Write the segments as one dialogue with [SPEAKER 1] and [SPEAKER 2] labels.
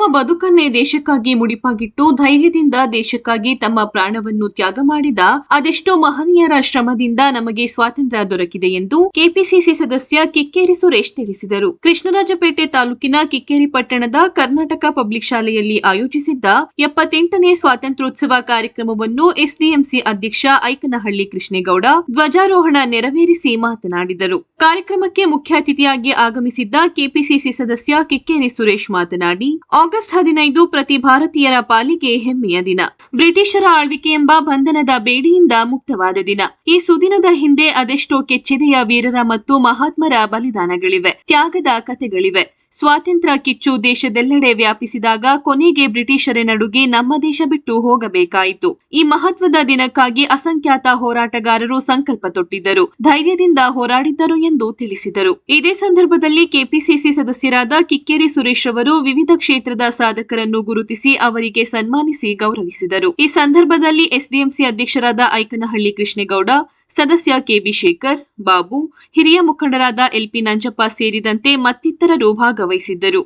[SPEAKER 1] ತಮ್ಮ ಬದುಕನ್ನೇ ದೇಶಕ್ಕಾಗಿ ಮುಡಿಪಾಗಿಟ್ಟು ಧೈರ್ಯದಿಂದ ದೇಶಕ್ಕಾಗಿ ತಮ್ಮ ಪ್ರಾಣವನ್ನು ತ್ಯಾಗ ಮಾಡಿದ ಅದೆಷ್ಟೋ ಮಹನೀಯರ ಶ್ರಮದಿಂದ ನಮಗೆ ಸ್ವಾತಂತ್ರ್ಯ ದೊರಕಿದೆ ಎಂದು ಕೆಪಿಸಿಸಿ ಸದಸ್ಯ ಕಿಕ್ಕೇರಿ ಸುರೇಶ್ ತಿಳಿಸಿದರು. ಕೃಷ್ಣರಾಜಪೇಟೆ ತಾಲೂಕಿನ ಕಿಕ್ಕೇರಿ ಪಟ್ಟಣದ ಕರ್ನಾಟಕ ಪಬ್ಲಿಕ್ ಶಾಲೆಯಲ್ಲಿ ಆಯೋಜಿಸಿದ್ದ ಎಪ್ಪತ್ತೆಂಟನೇ ಸ್ವಾತಂತ್ರ್ಯೋತ್ಸವ ಕಾರ್ಯಕ್ರಮವನ್ನು ಎಸ್ಡಿಎಂಸಿ ಅಧ್ಯಕ್ಷ ಐಕನಹಳ್ಳಿ ಕೃಷ್ಣೇಗೌಡ ಧ್ವಜಾರೋಹಣ ನೆರವೇರಿಸಿ ಮಾತನಾಡಿದರು. ಕಾರ್ಯಕ್ರಮಕ್ಕೆ ಮುಖ್ಯ ಅತಿಥಿಯಾಗಿ ಆಗಮಿಸಿದ್ದ ಕೆಪಿಸಿಸಿ ಸದಸ್ಯ ಕಿಕ್ಕೇರಿ ಸುರೇಶ್ ಮಾತನಾಡಿ ಆಗಸ್ಟ್ ಹದಿನೈದು ಪ್ರತಿ ಭಾರತೀಯರ ಪಾಲಿಗೆ ಹೆಮ್ಮೆಯ ದಿನ. ಬ್ರಿಟಿಷರ ಆಳ್ವಿಕೆ ಎಂಬ ಬಂಧನದ ಬೇಡಿಯಿಂದ ಮುಕ್ತವಾದ ದಿನ. ಈ ಸುದಿನದ ಹಿಂದೆ ಅದೆಷ್ಟೋ ಕೆಚ್ಚೆದೆಯ ವೀರರ ಮತ್ತು ಮಹಾತ್ಮರ ಬಲಿದಾನಗಳಿವೆ. ತ್ಯಾಗದ ಕಥೆಗಳಿವೆ. ಸ್ವಾತಂತ್ರ್ಯ ಕಿಚ್ಚು ದೇಶದೆಲ್ಲೆಡೆ ವ್ಯಾಪಿಸಿದಾಗ ಕೊನೆಗೆ ಬ್ರಿಟಿಷರ ನಡುಗೆ ನಮ್ಮ ದೇಶ ಬಿಟ್ಟು ಹೋಗಬೇಕಾಯಿತು. ಈ ಮಹತ್ವದ ದಿನಕ್ಕಾಗಿ ಅಸಂಖ್ಯಾತ ಹೋರಾಟಗಾರರು ಸಂಕಲ್ಪ ತೊಟ್ಟಿದ್ದರು. ಧೈರ್ಯದಿಂದ ಹೋರಾಡಿದ್ದರು ಎಂದು ತಿಳಿಸಿದರು. ಇದೇ ಸಂದರ್ಭದಲ್ಲಿ ಕೆಪಿಸಿಸಿ ಸದಸ್ಯರಾದ ಕಿಕ್ಕೇರಿ ಸುರೇಶ್ ಅವರು ವಿವಿಧ ಕ್ಷೇತ್ರದ ಸಾಧಕರನ್ನು ಗುರುತಿಸಿ ಅವರಿಗೆ ಸನ್ಮಾನಿಸಿ ಗೌರವಿಸಿದರು. ಈ ಸಂದರ್ಭದಲ್ಲಿ ಎಸ್ಡಿಎಂಸಿ ಅಧ್ಯಕ್ಷರಾದ ಐಕನಹಳ್ಳಿ ಕೃಷ್ಣೇಗೌಡ, ಸದಸ್ಯ ಕೆಬಿ ಶೇಖರ್, ಬಾಬು, ಹಿರಿಯ ಮುಖಂಡರಾದ ಎಲ್ಪಿ ನಂಜಪ್ಪ ಸೇರಿದಂತೆ ಮತ್ತಿತರರು ಭಾಗವಹಿಸಿದ್ದರು.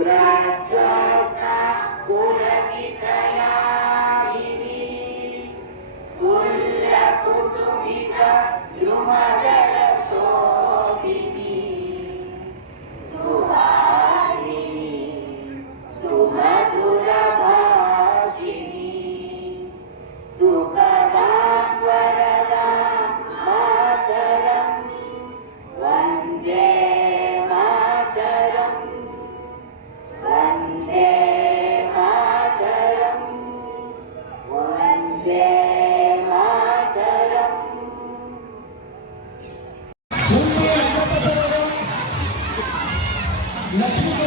[SPEAKER 2] Yeah.
[SPEAKER 3] Gracias.